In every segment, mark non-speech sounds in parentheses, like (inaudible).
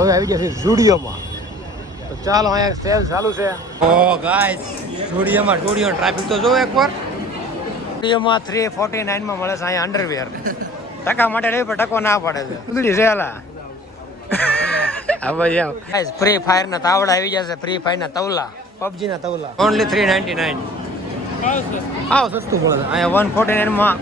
હવે આવી ગયા છે ઝુડિયોમાં. તો ચાલો અહીંયા સેલ ચાલુ છે. ઓ ગાઈસ ઝુડિયોમાં ઝુડિયો ટ્રાફિક તો જો એકવાર. ઝુડિયોમાં થ્રી ફોર્ટી નાઇનમાં મળે છે અહીંયા અંડરવેર ટકા માટે નહીં પણ ટકો ના પડે છે. સુધડી સેલા હા ભાઈ ગાઈસ ફ્રી ફાયર ના તાવડા આવી જશે ફ્રી ફાયર ના તવલા પબજી ના તવલા. ઓનલી થ્રી નાઇન્ટી નાઇન આવ સસ્તું પડે અહીંયા વન ફોર્ટી નાઇનમાં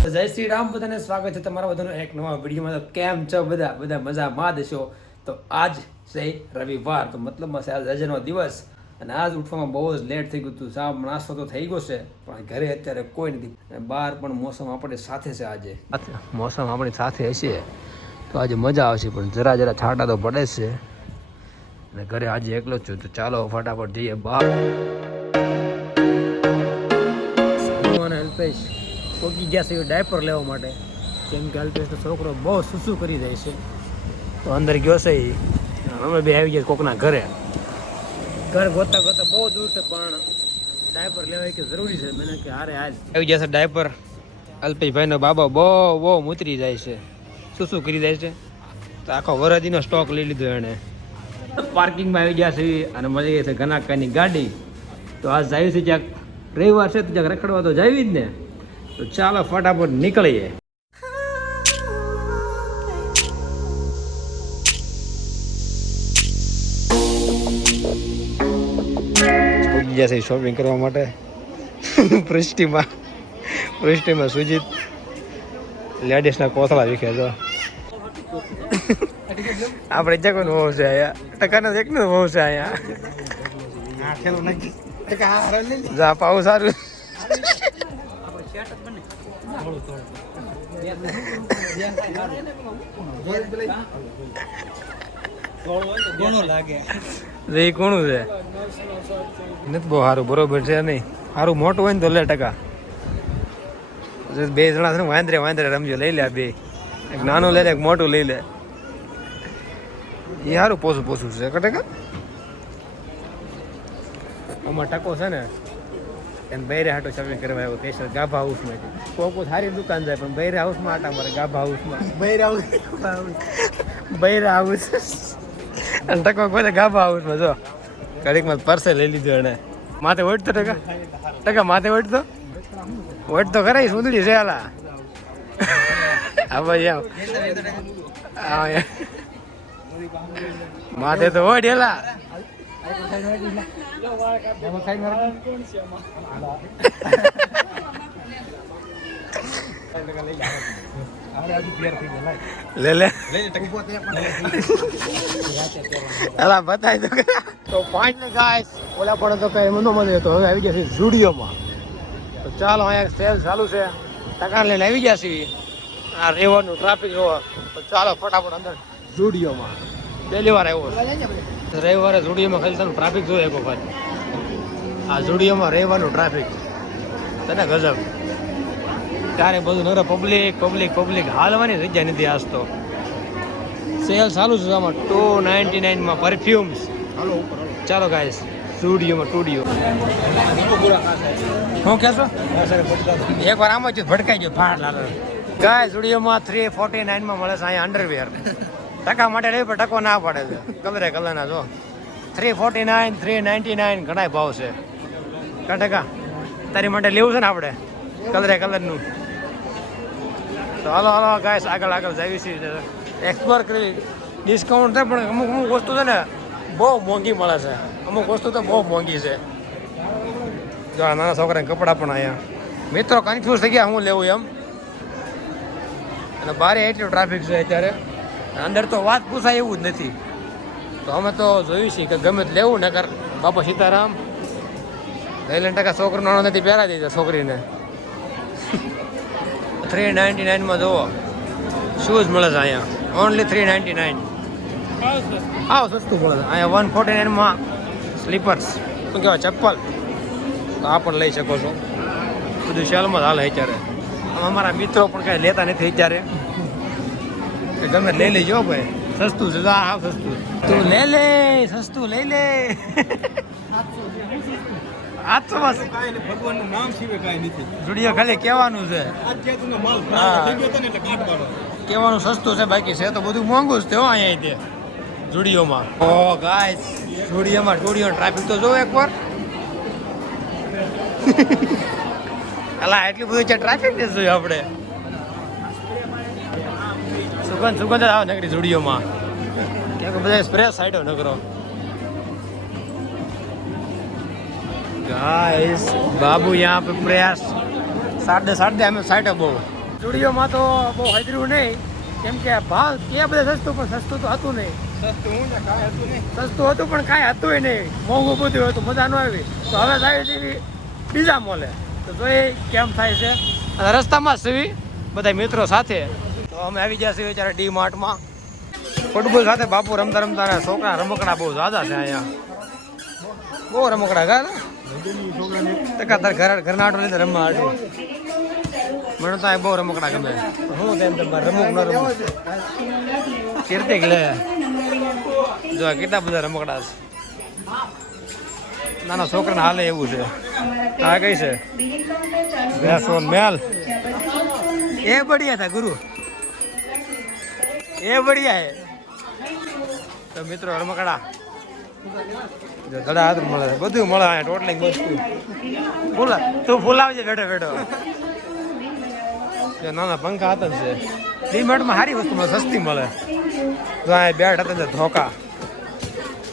જય શ્રી રામ બધાને સ્વાગત છે તમારા બધાનો એક નવા વિડીયોમાં. તો કેમ છો બધા? બધા મજામાં દેશો તો આજ છે રવિવાર તો મતલબમાં છે આજ રજાનો દિવસ. અને આજ ઉઠવામાં બહુ જ લેટ થઈ ગયું હતું. સાવ નાસ્તો તો થઈ ગયો છે પણ ઘરે અત્યારે કોઈ નથી. અને બહાર પણ મોસમ આપણી સાથે છે આજે. મોસમ આપણી સાથે હશે? તો આજે મજા આવશે પણ જરા જરા છાંટા તો પડે છે. અને ઘરે આજે એકલો જ છું તો ચાલો ફટાફટ જઈએ બહાર. હું અલ્પેશ? પોગી ગયા છે ડાયપર લેવા માટે. કેમ કે અલ્પેશનો છોકરો બહુ સુસુ કરી જાય છે. તો અંદર ગયો છે એ અમે બે આવી ગયા કોકના ઘરે. ઘર ગોતા ગોતા બહુ દૂર છે પણ ડાયપર લેવા કે જરૂરી છે. મને કે હારે આજ. આવી ગયા છે ડાયપર અલ્પેશભાઈનો બાબા બહુ બહુ મૂતરી જાય છે. શું શું કરી જાય છે. તો આખો વરદીનો સ્ટોક લઈ લીધો એણે. પાર્કિંગમાં આવી ગયા છે અને મળી ગઈ છે ઘનાકાની ગાડી. તો આજ જાય છે જ્યાંક રવિવાર છે તો જ્યાં રખડવા તો જાવી જ ને. તો ચાલો ફટાફટ નીકળીએ. જશે ગયા છે શોપિંગ કરવા માટે. પૃષ્ટિમાં પૃષ્ટિમાં સુજીત. લેડીસના કોથળા વિખે તો આપણે જગન હોવ છે અહીંયા? ટકાનો એકનું હોવ છે અહીંયા. જા પાવું સારું. એ કોણું છે? નથી બહુ સારું, બરોબર છે નહીં. સારું મોટું હોય ને તો લે ટકા. બે જણા છે ને, વાંદરે વાંદરે રમજો, લઈ લે બે. એક નાનું લઈ લે એક મોટું લઈ લે. એ સારું પોસું પોસું છે ટકા. આમાં ટકો છે ને. એમ બૈરે હાટો શોપિંગ કરવા આવ્યો સ્પેશિયલ ગાભા હાઉસમાં કોક કોઈ સારી દુકાન જાય પણ બૈરા હાઉસમાં આટા મારે ગાભા હાઉસમાં. બૈરા હાઉસ અને ટકો કોઈ ગાભા હાઉસમાં જો. ઘડીકમાં પરસે લઈ લીધું એને માથે ઓઢતો ટકા? ટકા માથે ઓઢતો? ઓઢતો ખરા સુંદડી છે આલા હા ભાઈ આવ માથે તો ઓઢેલા લે લે. અલા ઓલા પણ તો કઈ મનો મને તો હવે આવી ગયા છે ઝુડિયોમાં તો ચાલો, અહીંયા સેલ ચાલુ છે. ટકા લઈને આવી ગયા છીએ. આ રેવાનું ટ્રાફિક જોવો. તો ચાલો, ફટાફટ અંદર ઝુડિયોમાં પહેલી વાર આવ્યો. રવિવારે ઝુડિયોમાં ખાલી તમે ટ્રાફિક જોઈએ એક વખત. આ ઝુડિયોમાં રહેવાનું ટ્રાફિક તને ગજબ. ત્યારે બધું નરે પબ્લિક પબ્લિક પબ્લિક હાલવાની જગ્યા નથી આજ તો. સેલ ચાલુ છે આમાં. ટુ નાઇન્ટી નાઇનમાં પરફ્યુમ્સ ચાલો ગાઈસ સ્ટુડિયોમાં સ્ટુડિયો શું કહેશો એક વાર આમાં જ ભટકાઈ ગયો. ફાટ લાલ ગાય સ્ટુડિયોમાં થ્રી ફોર્ટી નાઇનમાં મળે છે અહીંયા અંડરવેર ટકા માટે લઈ પણ ટકો ના પડે છે. કલરે કલરના જો three forty nine three ninety nine ઘણા ભાવ છે. કા ટકા? તારી માટે લેવું છે ને આપણે? કલરે કલરનું તો હાલો હાલો ગાય આગળ આગળ જાવી છીએ એક્સપ્લોર કરી. ડિસ્કાઉન્ટ છે, પણ અમુક અમુક વસ્તુ છે ને બહુ મોંઘી મળે છે. અમુક વસ્તુ તો બહુ મોંઘી છે. જો નાના છોકરાને કપડાં પણ અહીંયા મિત્રો કન્ફ્યુઝ થઈ ગયા, હું લેવું એમ. અને બારે એટલું ટ્રાફિક છે અત્યારે. અંદર તો વાત પૂછાય એવું જ નથી. તો અમે તો જોયું છે કે ગમે તે લેવું નકર બાપા સીતારામ લઈ લઈને ટકા છોકરો નાનો નથી પહેરા દીધા છોકરીને. થ્રી નાઇન્ટી નાઇનમાં જુઓ. શૂઝ મળે છે અહીંયા? ઓનલી થ્રી નાઇન્ટી નાઇન આવ સસ્તું મળે છે. અહીંયા વન ફોર્ટી નાઇનમાં સ્લીપર્સ શું કહેવાય ચપ્પલ? તો આ પણ લઈ શકો છો. બધું સેલમાં જ હાલે અત્યારે. અમારા મિત્રો પણ કાંઈ લેતા નથી અત્યારે. કે ગમે તે લઈ લેજો ભાઈ. સસ્તું છે આ સસ્તું તું લે લે સસ્તું લઈ લે. બસ ભગવાનનું નામ સિવાય કાંઈ નથી. જુડિયો ખાલી કહેવાનું છે. કહેવાનું સસ્તું છે બાકી છે તો બધું મોંઘું જ છે અહીંયા તે જુડિયોમાં. ઓ ગાય જુડીઓમાં જુડીઓ ટ્રાફિક તો જો એકવાર. (laughs) અલા એટલી બધું છે ટ્રાફિક ને જોયું આપણે. સુગંધ સુગંધ આવે નગરી જુડીઓમાં. કેમ કે બધા સ્પ્રે સાઈડો નગરો ગાઈસ બાબુ યહાં पे પ્રયાસ. સાડે સાડે અમે સાઈડો બહુ. જુડીઓમાં તો બહુ હજરું નહીં. કેમ કે ભાવ કે બધે સસ્તું પણ સસ્તું તો હતું નહીં. સસ્તું હતું નહીં. સસ્તું હતું પણ કાંઈ હતું નહીં. મોંઘું બધું હતું મજા ન આવી. તો હવે જાય તેવી બીજા મોલે. તો એ કેમ થાય છે. રસ્તામાં સીવી. બધા મિત્રો સાથે. અમે આવી ગયા છીએ ત્યારે ડી માર્ટમાં ફૂટબોલ સાથે બાપુ રમતા રમતા છોકરા રમકડા બહુ ઝાઝા છે અહીંયા. બહુ રમકડા ગા ટકા તાર ઘર ઘરના આટો લીધે રમવા આટો મને તો બહુ રમકડા ગમે. હું તેમ તમારે રમુક ન રમુક કીર્તિક લે. જો કેટલા બધા રમકડા છે. નાના છોકરાને હાલે એવું છે. આ કઈ છે? મેલ. એ બઢિયા હતા ગુરુ. એ બઢિયા હે તો મિત્રો, રમકડા. ધડા હાથ મળે. બધું મળે અહીંયા, ટોટલી વસ્તુ. ફૂલા, તું ફૂલાવજે બેઠો બેઠો નાના પંખા હતા છે. ડીમાર્ટમાં સારી વસ્તુ મળે સસ્તી મળે. તો આ બેટ હતા ધોકા.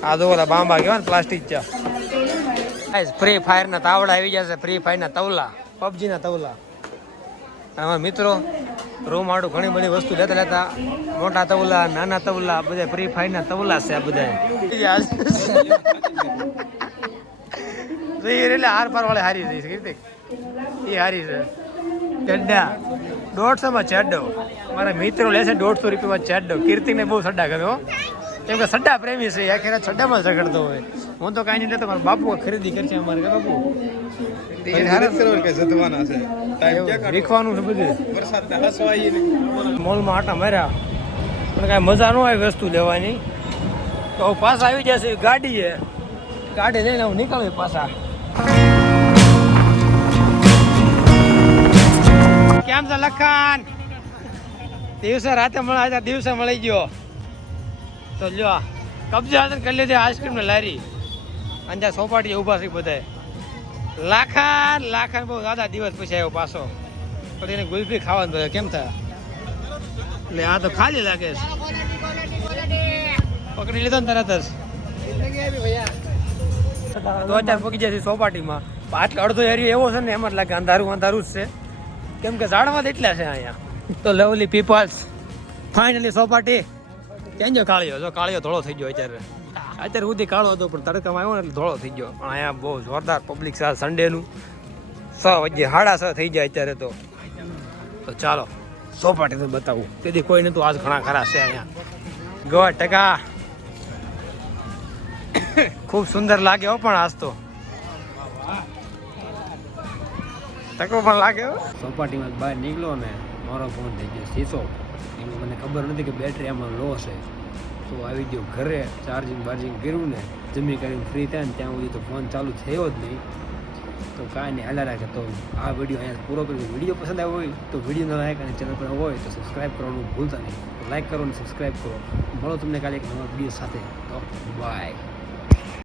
આ જો ઓલા બાંબા કેવા ને પ્લાસ્ટિક ચા ફ્રી ફાયર ના તાવડા આવી જશે ફ્રી ફાયર ના તવલા, પબજી ના તવલા. અમારા મિત્રો રૂમ આડું ઘણી બધી વસ્તુ લેતા લેતા મોટા તવલા નાના તવલા બધા ફ્રી ફાયર ના તવલા છે આ બધા એટલે હાર પાર વાળે હારી છે, કીર્તિક. એ હારી છે. ચડ્ડા. દોઢસો માં ચડ્ડો. મારા મિત્રો લે છે દોઢસો રૂપિયામાં ચડ્ડો. કીર્તિકને બહુ સડ્ડા કર્યો કેમ કે સડ્ડા પ્રેમી છે આખી રાત સડ્ડામાં ઝઘડતો હોય. હું તો કાંઈ નહીં લેતો મારા બાપુ ખરીદી કરશે અમારે કે બાપુ? જતવાના છે. બધું. મોલમાં આટા માર્યા. પણ કાંઈ મજા ન આવી વસ્તુ લેવાની. તો પાછા આવી જશે ગાડી છે ગાડી લઈને હું નીકળ્યો પાછા. કેમ છે લખાન? દિવસે રાતે મળ્યા દિવસે મળી ગયો. તો લ્યો કબજે હાથે કરી લીધી આઈસ્ક્રીમ ને લારી અંજા સોપાટી ઊભા છે બધાય. લાખા લાખા બહુ દાદા દિવસ પછી આવ્યો પાછો. પણ એને ગુલફી ખાવાનું તો કેમ થાય? એટલે આ તો ખાલી લાગે છે. પકડી લીધો ને તરત જ. તો અત્યારે પકી જાય છે સોપાટીમાં. આટલો અડધો એરિયો એવો છે ને, એમ જ લાગે, અંધારું અંધારું જ છે. કેમ કે ઝાડવા જ એટલા છે અહીંયા. તો લવલી પીપલ્સ. ફાઇનલી સોપાટી. કેમ જો કાળિયો જો કાળિયો ધોળો થઈ ગયો અત્યારે. અત્યારે સુધી કાળો હતો, પણ તડકામાં આવ્યો ને એટલે ધોળો થઈ ગયો. પણ અહીંયા બહુ જોરદાર પબ્લિક છે સન્ડેનું છ વાગે સાડા છ થઈ જાય અત્યારે તો. તો ચાલો સોપાટી તો બતાવું. તેથી કોઈ નતું, આજ ઘણા ખરા છે અહીંયા. ગોવા ટકા. ખૂબ સુંદર લાગે હો પણ આજ તો. ટકો પણ લાગે હો. ચોપાટીમાં બહાર નીકળો ને, મારો ફોન થઈ ગયો શીશો એમ મને ખબર નથી કે બેટરી આમાં લો છે તો આવી ગયો ઘરે ચાર્જિંગ બાર્જિંગ કર્યું ને, જમી કરીને ફ્રી થાય ને, ત્યાં સુધી તો ફોન ચાલુ થયો જ નહીં. તો કાંઈ નહીં, હાલા રાખે. તો આ વીડિયો અહીંયા પૂરો કર્યો વીડિયો પસંદ આવ્યો હોય તો વિડીયોનો લાઈક અને ચેનલ પર હોય તો સબસ્ક્રાઈબ કરવાનું ભૂલતા નહીં. લાઈક કરો અને સબસ્ક્રાઈબ કરો. મળો તમને કાલે એક નવા વીડિયો સાથે. તો બાય